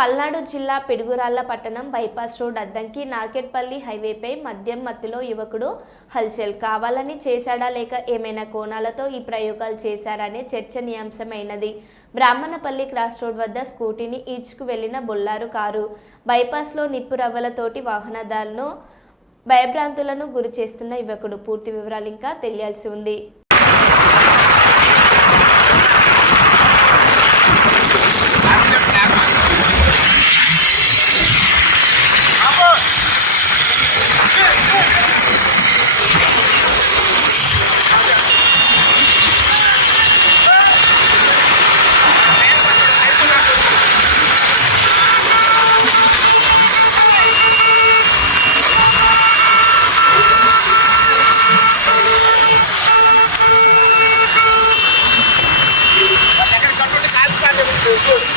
పల్నాడు జిల్లా పిడుగురాళ్ళ పట్టణం bypass road Addanki Narketpally హైవేపై మద్యం మత్తులో యువకుడు హల్చల్. కావాలని చేశాడా లేక ఏమైనా కోణాలతో ఈ ప్రయోగాలు చేశారనే చర్చనీయాంశమైనది. బ్రాహ్మణపల్లి క్రాస్ రోడ్ వద్ద స్కూటీని ఈడ్చుకు వెళ్ళిన బొల్లారు కారు. బైపాస్లో నిప్పు రవ్వలతోటి వాహనదారులను భయభ్రాంతులను గురి చేస్తున్న యువకుడు పూర్తి వివరాలు ఇంకా తెలియాల్సి ఉంది. Good, good.